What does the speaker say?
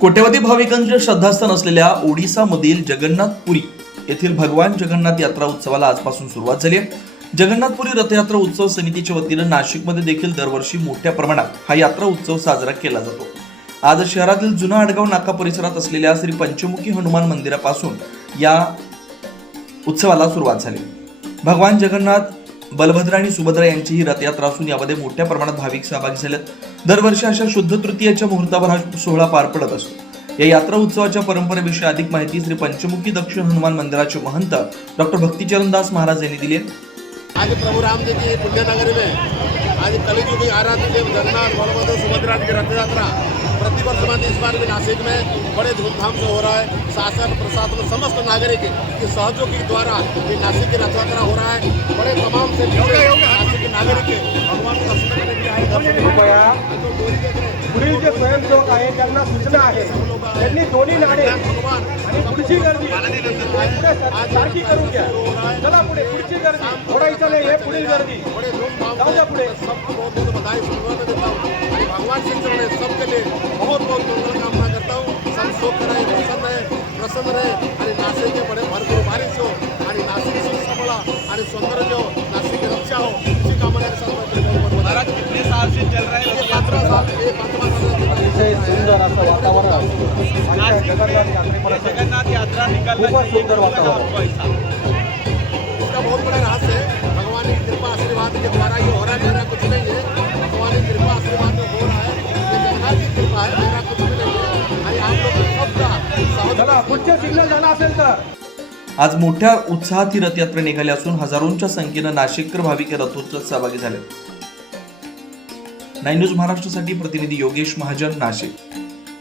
कोट्यवधी भाविकांचे श्रद्धास्थान असलेल्या ओडिसामधील जगन्नाथपुरी येथील भगवान जगन्नाथ यात्रा उत्सवाला आजपासून सुरुवात झाली आहे. जगन्नाथपुरी रथयात्रा उत्सव समितीच्या वतीनं नाशिकमध्ये देखील दरवर्षी मोठ्या प्रमाणात हा यात्रा उत्सव साजरा केला जातो. आज शहरातील जुना आडगाव नाका परिसरात असलेल्या श्री पंचमुखी हनुमान मंदिरापासून या उत्सवाला सुरुवात झाली. भगवान जगन्नाथ, बलभद्र आणि सुभद्रा यांची ही रथयात्रा असून यामध्ये मोठ्या प्रमाणात भाविक सहभागी झालेत. दरवर्षी अशा शुद्ध तृतीयेच्या मुहूर्तावर हा सोहळा पार पडत असतो. या यात्रा उत्सवाच्या परंपरेविषयी अधिक माहिती श्री पंचमुखी दक्षिण हनुमान मंदिराचे महंत डॉक्टर भक्तिचरण दास महाराज यांनी दिली. आज प्रभु राम जी की पुण्यनगरी में आज कलयुग की आराध्य देव जगन्नाथ बलभद्र सुभद्रा की रथ यात्रा प्रतिवर्ष में इस बार भी नासिक में बड़े धूमधाम से हो रहा है. शासन प्रशासन समस्त नागरिक के सहयोगी द्वारा ये नासिक की रथ यात्रा हो रहा है. बड़े तमाम से नासिक के नागरिक भगवान को दर्शन करने के लिए आए. पुढील जे स्वयंसेवक आहे त्यांना सूचना आहे त्यांनी दोन्ही नाणे आणि पुढची गर्दी सारखी करून घ्या. चला पुढे पुढची गर्दी थोडायचं नाही, हे पुढील गर्दी बड़े धूमधाम जाऊ द्या पुढे. सबको बहुत बहुत बधाई शुभकामनाएं देता हूँ और भगवान श्री चरण में सबके लिए बहुत बहुत मंगल कामना करता हूँ. सब सुख रहे, प्रसन्न रहे और नासिक के बड़े भरपूर बारिश हो और नासिक सबळ और सौंदर्य हो, नासिक की रक्षा हो, इसी कामना के साथ महाराज कितने साल से चल रहे हैं? 15 साल. अतिशय सुंदर असं वातावरण आमच्या जगन्नाथ यात्रा निकालना खूपच सुंदर वातावरण. इसका बहुत बड़ा रहस्य है. भगवान की कृपा आशीर्वाद के द्वारा ये हो रहा है. मेरा कुछ नहीं है, भगवान की कृपा आशीर्वाद में हो रहा है. ये जगन्नाथ की कृपा है, मेरा कुछ भी नहीं है. आणि आप लोग सबका चला पुढचे सिग्नल झाला असेल तर. आज मोठ्या उत्साहात ही रथयात्रा निघाली असून हजारोंच्या संख्येनं नाशिककर भाविक रथोत्सवात सहभागी झाले. 9 न्यूज महाराष्ट्रासाठी प्रतिनिधी योगेश महाजन, नाशिक.